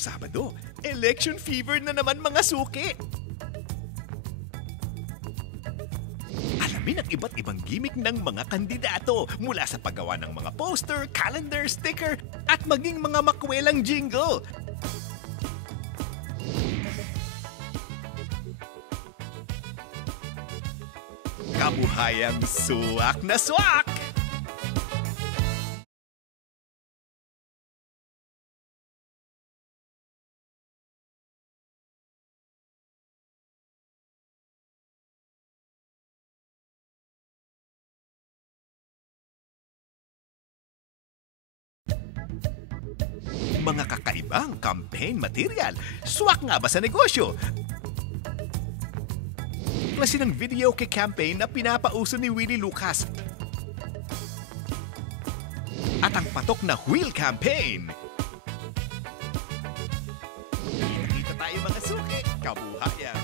Sabado, election fever na naman mga suki. Alamin ang iba't ibang gimmick ng mga kandidato mula sa paggawa ng mga poster, calendar, sticker, at maging mga makwelang jingle. Kabuhayang suwak na suwak! Mga kakaibang campaign material. Swak nga ba sa negosyo? Klase ng video kay campaign na pinapauso ni Willie Lucas. At ang patok na wheel campaign. Kita tayo mga suki. Kabuhayan.